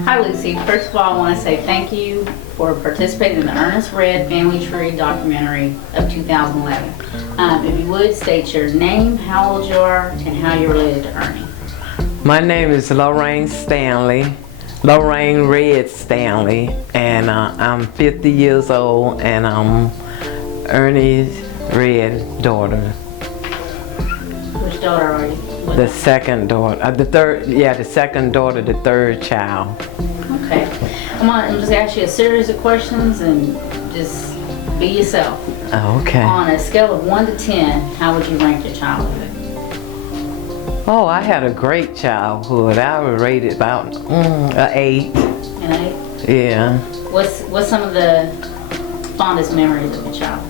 Hi Lucy, first of all I want to say thank you for participating in the Ernestine Redd Family Tree documentary of 2011. If you would, state your name, how old you are, and how you're related to Ernie. My name is Lorraine Redd Stanley, and I'm 50 years old, and I'm Ernie's Redd daughter. Which daughter are you? The second daughter, the second daughter, the third child. Okay. I'm just ask you a series of questions and just be yourself. Okay. On a scale of 1 to 10, how would you rank your childhood? Oh, I had a great childhood. I would rate it about an 8. An 8? Yeah. What's some of the fondest memories of your childhood?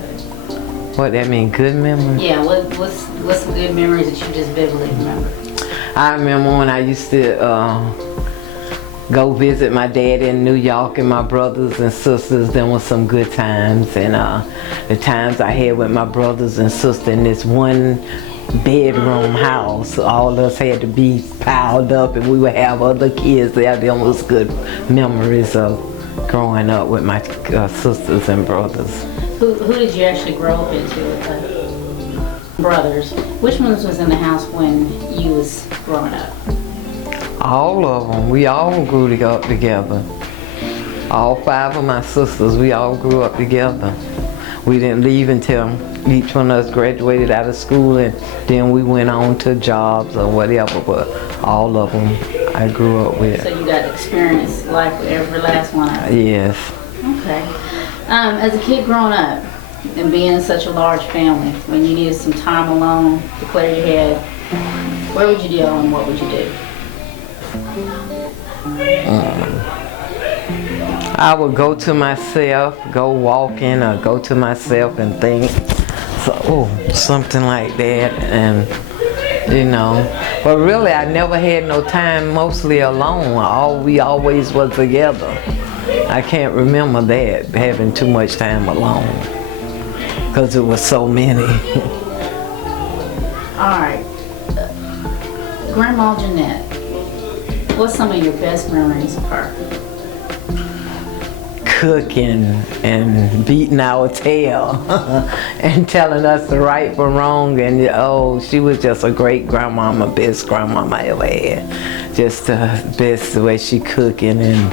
What that mean? Good memories? Yeah. What's some good memories that you just vividly remember? I remember when I used to go visit my dad in New York and my brothers and sisters. There was some good times, and the times I had with my brothers and sisters in this one bedroom house. All of us had to be piled up, and we would have other kids there. Them was good memories of growing up with my sisters and brothers. Who did you actually grow up into with the brothers? Which ones was in the house when you was growing up? All of them. We all grew up together. All 5 of my sisters, we all grew up together. We didn't leave until each one of us graduated out of school, and then we went on to jobs or whatever, but all of them I grew up with. So you got to experience life with every last one of them? Yes. Okay. As a kid growing up and being in such a large family, when you needed some time alone to clear your head, where would you go and what would you do? I would go to myself, go walking, or go to myself and think. So, something like that, and you know. But really, I never had no time mostly alone. We always was together. I can't remember that, having too much time alone, because it was so many. All right. Grandma Jeanette, what's some of your best memories of her? Cooking and beating our tail and telling us the right from wrong, and she was just a great grandmama, best grandmama I ever had. Just the best, the way she cooking and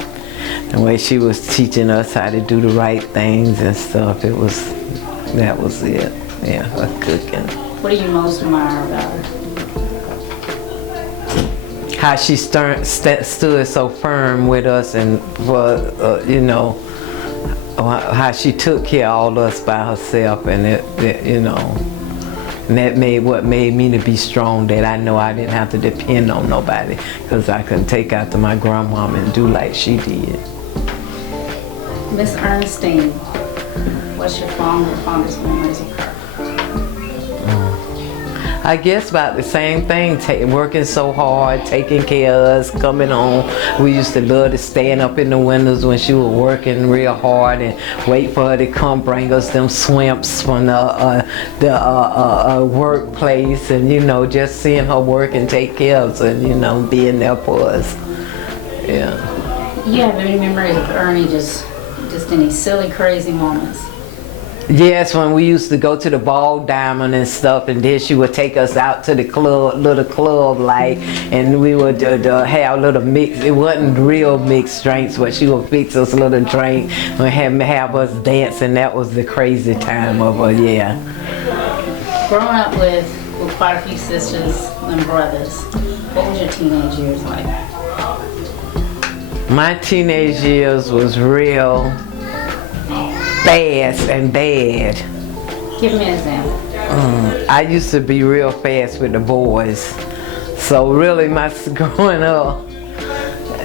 the way she was teaching us how to do the right things and stuff. That was it. Yeah, her cooking. What do you most admire about her? How she stood so firm with us, and how she took care of all us by herself, and and that made me to be strong, that I know I didn't have to depend on nobody, because I could take after my grandmama and do like she did. Miss Ernestine, what's your fondest memories of her? I guess about the same thing, working so hard, taking care of us, coming home. We used to love to stand up in the windows when she was working real hard and wait for her to come bring us them swimps from the workplace, and just seeing her work and take care of us, and being there for us. Yeah. You have any memories of Ernie, just any silly, crazy moments? Yes, when we used to go to the Ball Diamond and stuff, and then she would take us out to the little club, and we would have little mix. It wasn't real mixed drinks, but she would fix us a little drink and have us dance, and that was the crazy time of her, yeah. Growing up with quite a few sisters and brothers, what was your teenage years like? My teenage years was real fast and bad. Give me an example. I used to be real fast with the boys. So really growing up,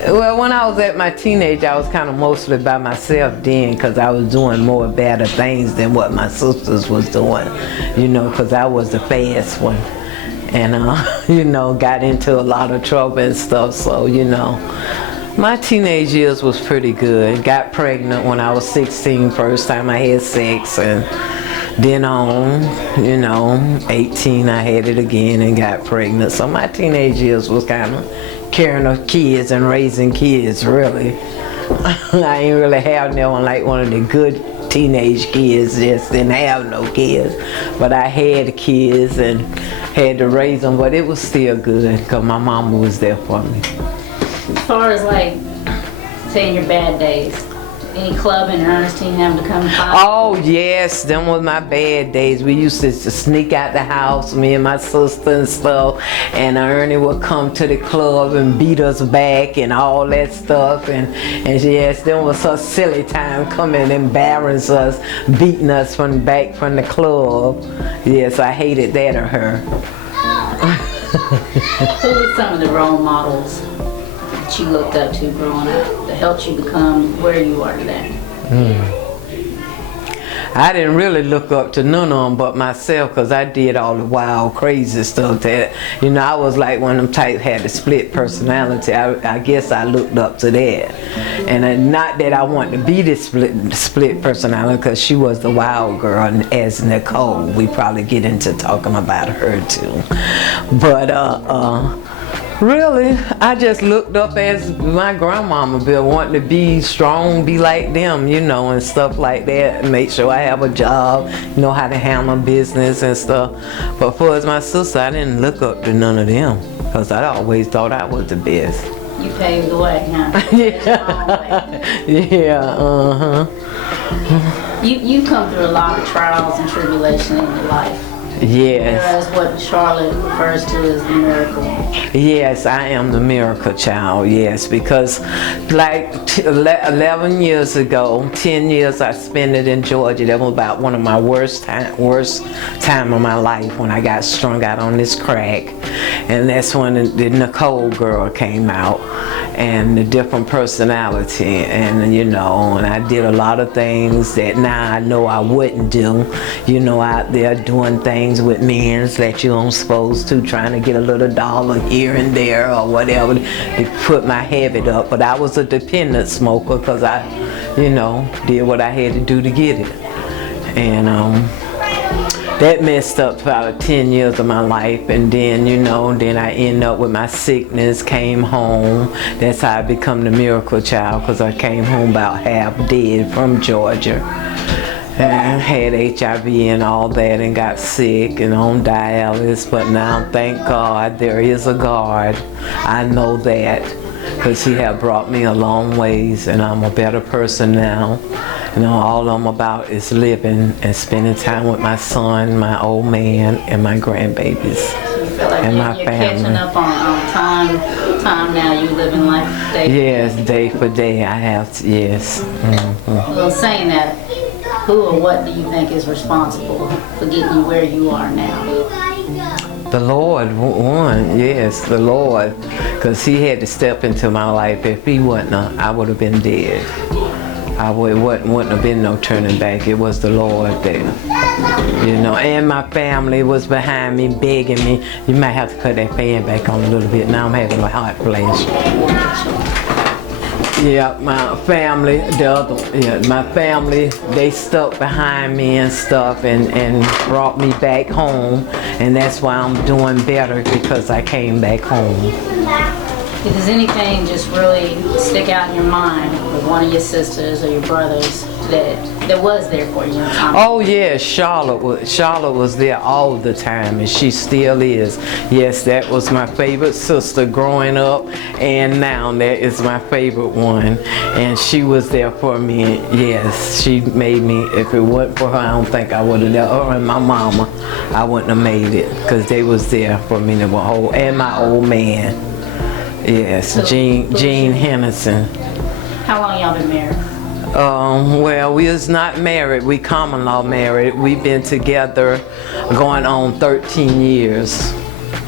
well, when I was at my teenage, I was kind of mostly by myself then, because I was doing more better things than what my sisters was doing, because I was the fast one. And, got into a lot of trouble and stuff, so, my teenage years was pretty good. Got pregnant when I was 16, first time I had sex, and Then on, 18, I had it again and got pregnant. So my teenage years was kind of caring of kids and raising kids, really. I ain't really have no one like one of the good teenage kids, just didn't have no kids. But I had kids and had to raise them, but it was still good because my mama was there for me. As far as like saying your bad days, any clubbing or Ernestine having to come by? Oh yes, them was my bad days. We used to sneak out the house, me and my sister and stuff, and Ernie would come to the club and beat us back and all that stuff, and yes, them was her silly time coming and embarrass us, beating us from the club. Yes, I hated that of her. Who were some of the role models that you looked up to growing up that helped you become where you are today? I didn't really look up to none of them but myself, because I did all the wild, crazy stuff that, I was like one of them types had the split personality. I guess I looked up to that. And not that I want to be the split personality, because she was the wild girl as Nicole. We probably get into talking about her too. But really, I just looked up as my grandmama been wanting to be strong, be like them, and stuff like that, and make sure I have a job, know how to handle business and stuff. But for as my sister, I didn't look up to none of them, because I always thought I was the best. You paved the way, huh? Yeah, You come through a lot of trials and tribulation in your life. Yes. Whereas what Charlotte refers to as the miracle. Yes, I am the miracle child, yes, because like 11 years ago, 10 years I spent it in Georgia. That was about one of my worst time of my life, when I got strung out on this crack. And that's when the Nicole girl came out, and the different personality, and and I did a lot of things that now I know I wouldn't do, out there doing things with men that you don't supposed to, trying to get a little dollar here and there or whatever to put my habit up. But I was a dependent smoker, because I did what I had to do to get it. And that messed up about 10 years of my life. And then then I ended up with my sickness, came home. That's how I become the miracle child, because I came home about half dead from Georgia, and had HIV and all that, and got sick and on dialysis. But now, thank God, there is a God. I know that, because he have brought me a long ways, and I'm a better person now. All I'm about is living and spending time with my son, my old man, and my grandbabies, So you feel like and my you're family. catching up on time now. You living life day. Yes, day for day. I have to. Yes. Well, saying that, who or what do you think is responsible for getting you where you are now? The Lord, one, yes, the Lord, because he had to step into my life. If he wasn't, I would have been dead. Wouldn't have been no turning back. It was the Lord there, and my family was behind me, begging me. You might have to cut that fan back on a little bit. Now I'm having a hot flash. Yeah, my family, my family, they stuck behind me and stuff, and brought me back home, and that's why I'm doing better, because I came back home. Does anything just really stick out in your mind with one of your sisters or your brothers that was there for you in time? Oh yeah, Charlotte was there all the time, and she still is. Yes, that was my favorite sister growing up, and now that is my favorite one. And she was there for me. Yes, she made me. If it wasn't for her, I don't think I would have done. Her and my mama, I wouldn't have made it, because they was there for me the whole. And my old man. Yes, Gene Henderson. How long y'all been married? Well, we was not married. We common law married. We've been together going on 13 years.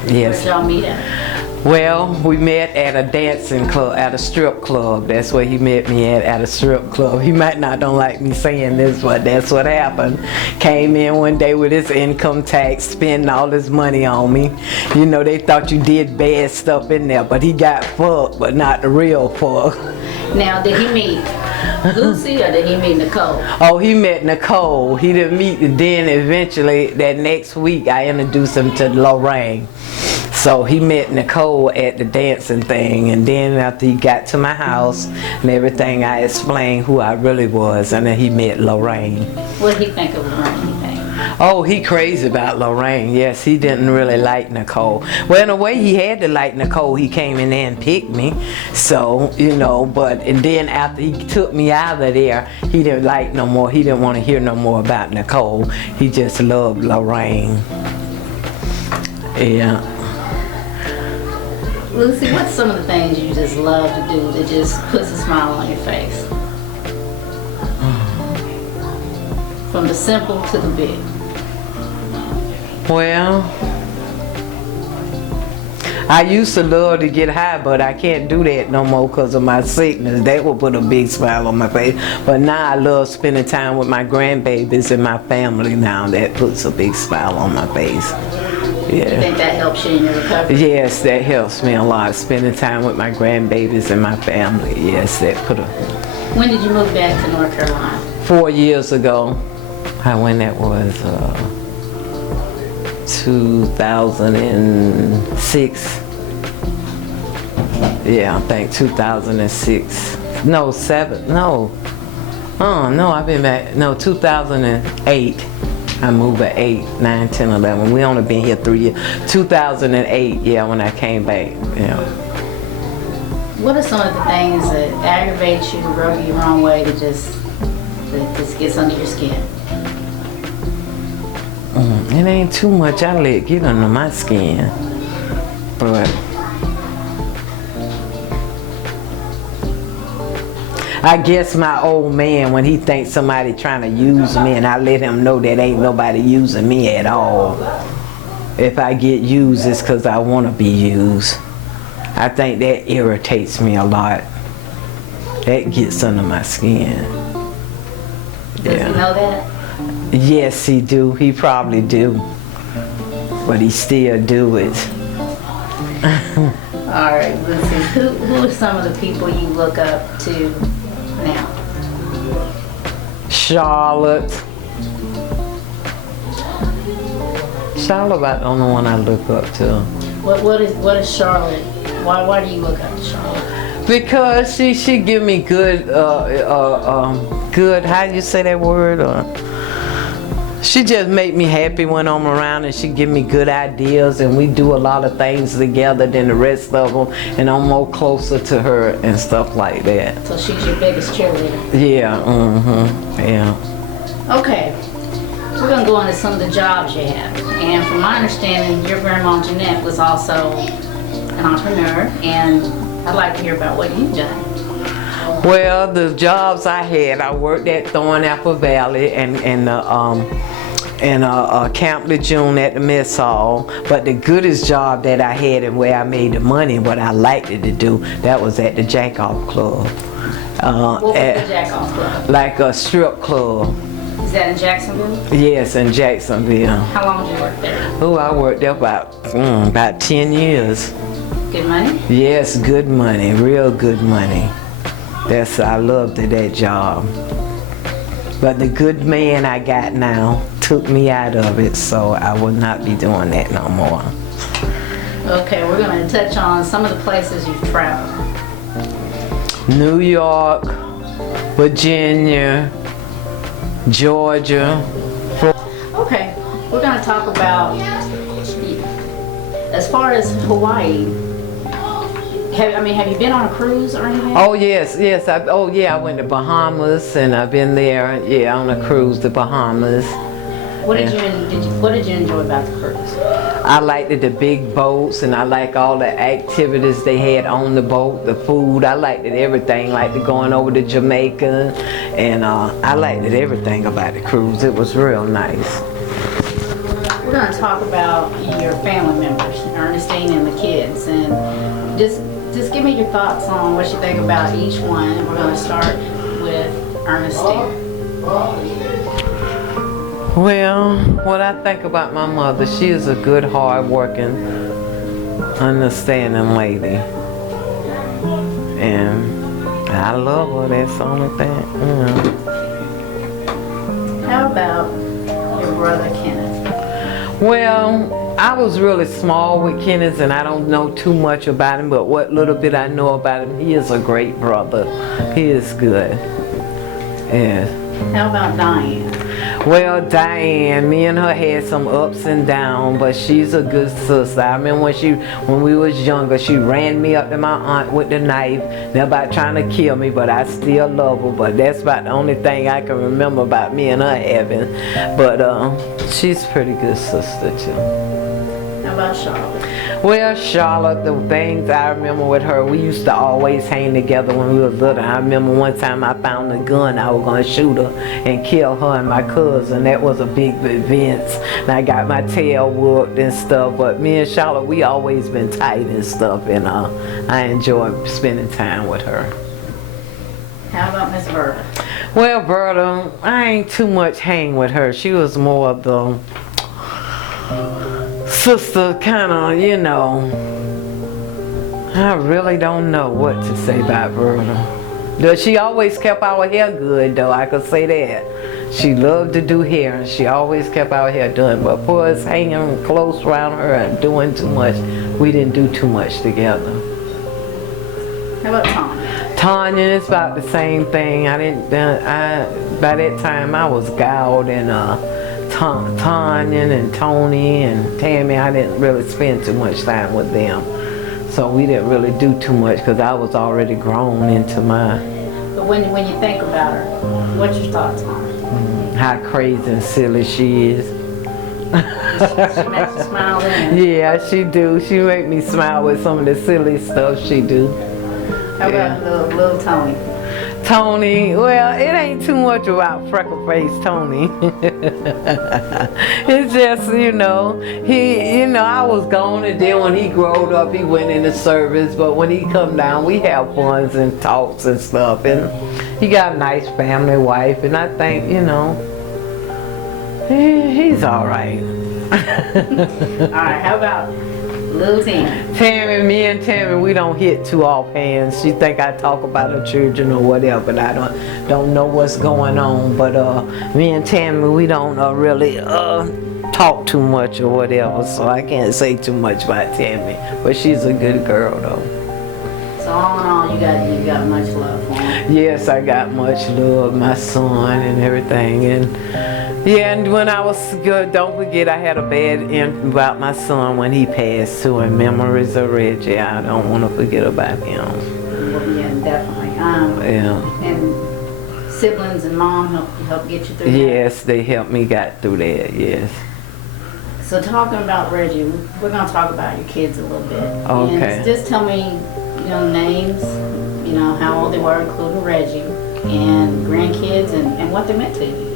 Yes. Where'd y'all meet at? Well, we met at a dancing club, at a strip club. That's where he met me at a strip club. He might not don't like me saying this, but that's what happened. Came in one day with his income tax, spending all his money on me. They thought you did bad stuff in there, but he got fucked, but not the real fuck. Now, did he meet Lucy, or did he meet Nicole? Oh, he met Nicole. He didn't meet, then eventually that next week I introduced him to Lorraine. So he met Nicole at the dancing thing, and then after he got to my house and everything, I explained who I really was, and then he met Lorraine. What did he think of Lorraine, you think? Oh, he crazy about Lorraine. Yes, he didn't really like Nicole. Well, in a way, he had to like Nicole. He came in there and picked me. So, you know, and then after he took me out of there, he didn't like no more. He didn't want to hear no more about Nicole. He just loved Lorraine. Yeah. Lucy, what's some of the things you just love to do that just puts a smile on your face? From the simple to the big. Well, I used to love to get high, but I can't do that no more because of my sickness. That will put a big smile on my face. But now I love spending time with my grandbabies and my family now. That puts a big smile on my face. Yeah. You think that helps you in your recovery? Yes, that helps me a lot. Spending time with my grandbabies and my family. Yes, that put a... When did you move back to North Carolina? 4 years ago. When that was 2006. Yeah, I think 2006. No, I've been back. No, 2008. I moved at 8, 9, 10, 11. We only been here 3 years. 2008, yeah, when I came back. Yeah. What are some of the things that aggravate you, rub you the wrong way, that just gets under your skin? It ain't too much I let get under my skin, but I guess my old man, when he thinks somebody trying to use me, and I let him know that ain't nobody using me at all. If I get used, it's because I want to be used. I think that irritates me a lot. That gets under my skin. Does he know that? Yes, he do. He probably do. But he still do it. All right, Lucy, who are some of the people you look up to now? Charlotte about the only one I look up to. What is Charlotte? Why do you look up to Charlotte? Because she give me good good, how do you say that word? She just make me happy when I'm around, and she give me good ideas, and we do a lot of things together than the rest of them, and I'm more closer to her and stuff like that. So she's your biggest cheerleader? Yeah, yeah. Okay, we're gonna go into some of the jobs you have. And from my understanding, your grandma Jeanette was also an entrepreneur, and I'd like to hear about what you've done. Well, the jobs I had, I worked at Thornapple Valley and Camp Lejeune at the mess hall. But the goodest job that I had and where I made the money, what I liked to do, that was at the Jack-Off Club. What was the Jack-Off Club? Like a strip club. Is that in Jacksonville? Yes, in Jacksonville. How long did you work there? Oh, I worked there about 10 years. Good money? Yes, good money, real good money. I loved that job. But the good man I got now took me out of it, so I will not be doing that no more. Okay, we're going to touch on some of the places you've traveled. New York, Virginia, Georgia. Okay, we're going to talk about, as far as Hawaii, have you been on a cruise or anything? Oh yes. I went to Bahamas, and I've been there. Yeah, on a cruise to Bahamas. What did you enjoy about the cruise? I liked the big boats, and I like all the activities they had on the boat. The food, I liked everything. Like going over to Jamaica, and I liked everything about the cruise. It was real nice. We're going to talk about your family members, Ernestine and the kids, and just give me your thoughts on what you think about each one. And we're going to start with Ernestine. Well, what I think about my mother, she is a good, hard-working, understanding lady. And I love her, that's the only thing. How about your brother Kenneth? Well, I was really small with Kenneth and I don't know too much about him, but what little bit I know about him, he is a great brother. He is good. Yeah. How about Diane? Well, Diane, me and her had some ups and downs, but she's a good sister. I remember when we was younger, she ran me up to my aunt with the knife. They're about trying to kill me, but I still love her. But that's about the only thing I can remember about me and her having. But she's a pretty good sister too. How about Charlotte? Well, Charlotte, the things I remember with her, we used to always hang together when we were little. I remember one time I found a gun, I was going to shoot her and kill her and my cousin. That was a big event. And I got my tail whooped and stuff. But me and Charlotte, we always been tight and stuff. And I enjoyed spending time with her. How about Miss Verda? Well, Verda, I ain't too much hang with her. She was more of the sister kind of, you know. I really don't know what to say about Verda. But she always kept our hair good though, I could say that. She loved to do hair and she always kept our hair done. But for us hanging close around her and doing too much, we didn't do too much together. How about Tanya? Tanya, it's about the same thing. By that time I was gowed and Tanya and Tony and Tammy, I didn't really spend too much time with them. So we didn't really do too much because I was already grown into mine. But when you think about her, what's your thoughts on her? How crazy and silly she is. She makes you smile, doesn't it? Yeah, she do. She make me smile with some of the silly stuff she do. How about little Tony? Tony, well, it ain't too much about freckle face Tony. It's just, I was gone and then when he growed up, he went into service. But when he come down, we have funs and talks and stuff. And he got a nice family, wife, and I think, he's all right. All right, how about little Tammy? Me and Tammy, we don't hit too offhand. She think I talk about her children or whatever, but I don't know what's going on. But me and Tammy, we don't really talk too much or whatever, so I can't say too much about Tammy. But she's a good girl though. So all in all, you got much love for him. Yes, I got much love, my son and everything. And yeah, and when I was good, don't forget I had a bad end about my son when he passed too, and memories of Reggie. I don't want to forget about him. Well, yeah, definitely. Yeah. And siblings and mom help get you through that? Yes, they helped me get through that, yes. So talking about Reggie, we're going to talk about your kids a little bit. Okay. And just tell me, names, how old they were, including Reggie, and grandkids, and what they meant to you.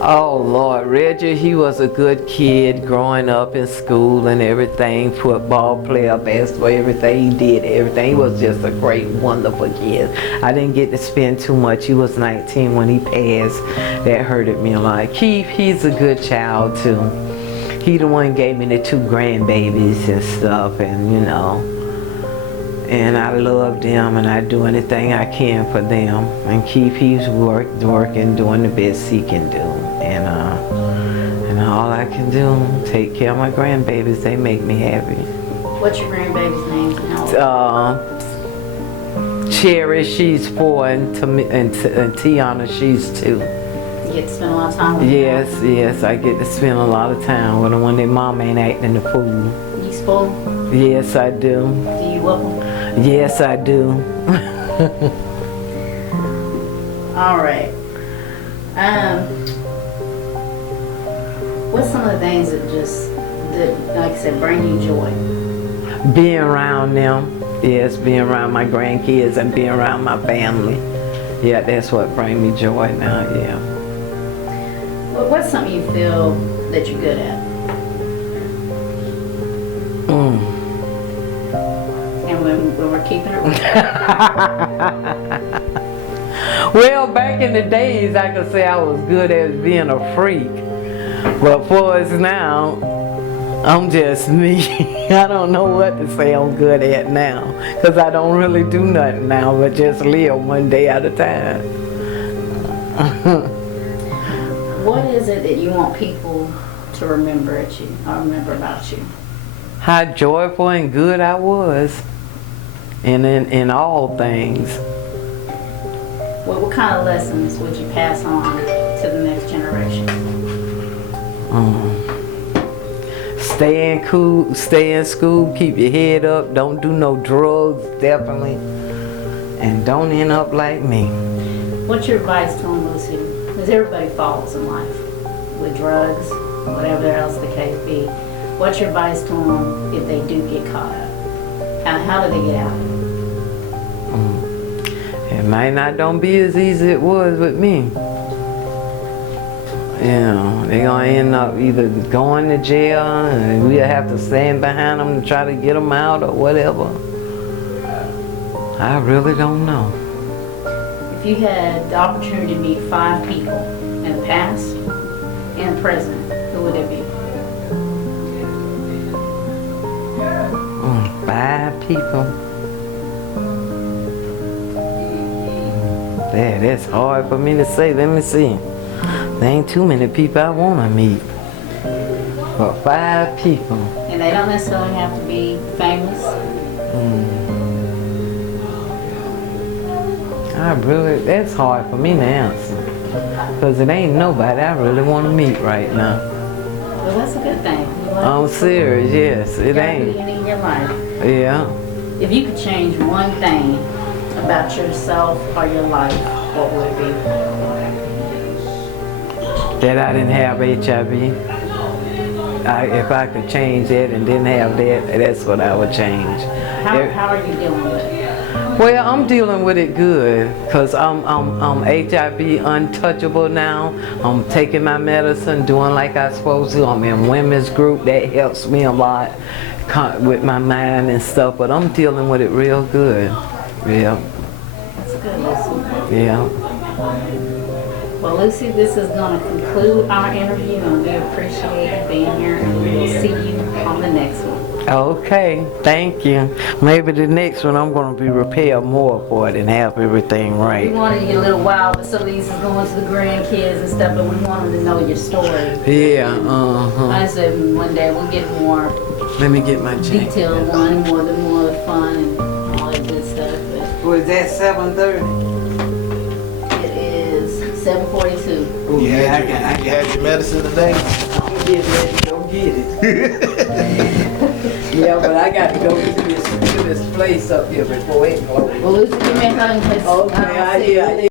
Oh Lord, Reggie, he was a good kid growing up in school and everything, football player, basketball, everything. He did everything. He was just a great, wonderful kid. I didn't get to spend too much. He was 19 when he passed. That hurted me a lot. Keith, he's a good child too. He the one gave me the 2 grandbabies and stuff, and and I love them and I do anything I can for them. And Keith, he's working, doing the best he can do. And all I can do, take care of my grandbabies. They make me happy. What's your grandbaby's name and how old? Cherry, she's 4, and Tiana, she's 2. You get to spend a lot of time with them? Yes, I get to spend a lot of time with them when their mom ain't acting the fool. You spoil them? Yes, I do. Do you whoop them? Yes, I do. All right. What's some of the things that like I said, bring you joy? Being around them. Yes, being around my grandkids and being around my family. Yeah, that's what brings me joy now, yeah. Well, what's something you feel that you're good at? And when we're keeping it Well, back in the days, I could say I was good at being a freak. But for us now, I'm just me. I don't know what to say I'm good at now, because I don't really do nothing now but just live one day at a time. What is it that you want people to remember about you? How joyful and good I was in all things. What kind of lessons would you pass on to the next generation? Stay in school, keep your head up, don't do no drugs, definitely, and don't end up like me. What's your advice to them, Lucy? Because everybody falls in life with drugs, whatever else the case be. What's your advice to them if they do get caught up? How do they get out? It might not don't be as easy as it was with me. You know, they're gonna end up either going to jail and we'll have to stand behind them to try to get them out or whatever. I really don't know. If you had the opportunity to meet 5 people in the past and the present, who would it be? 5 people. That's hard for me to say. Let me see. There ain't too many people I want to meet. But 5 people. And they don't necessarily have to be famous. That's hard for me to answer. Because it ain't nobody I really want to meet right now. Well, that's a good thing. I'm serious, yes. It ain't. In your life. Yeah. If you could change one thing about yourself or your life, what would it be? That I didn't have HIV. If I could change that and didn't have that, that's what I would change. How are you dealing with it? Well, I'm dealing with it good because I'm HIV untouchable now. I'm taking my medicine, doing like I'm supposed to. I'm in women's group. That helps me a lot with my mind and stuff, but I'm dealing with it real good. Yeah. That's good, Lucy. Yeah. Well, Lucy, this is going to conclude our interview, and we appreciate you being here, and we will see you on the next one. Okay, thank you. Maybe the next one I'm going to be prepared more for it and have everything right. We wanted to get a little wild, but some of these is going to the grandkids and stuff, but we want them to know your story. Yeah, I said one day we'll get more Let me get my check. detailed one, more the fun and all that good stuff. But Was that 7:30? it is 7:42. You had your medicine today? I'm getting ready to go get it. Yeah, but I got to go to this place up here before it closes. Well, Lucy, give me a hug. Okay, yeah.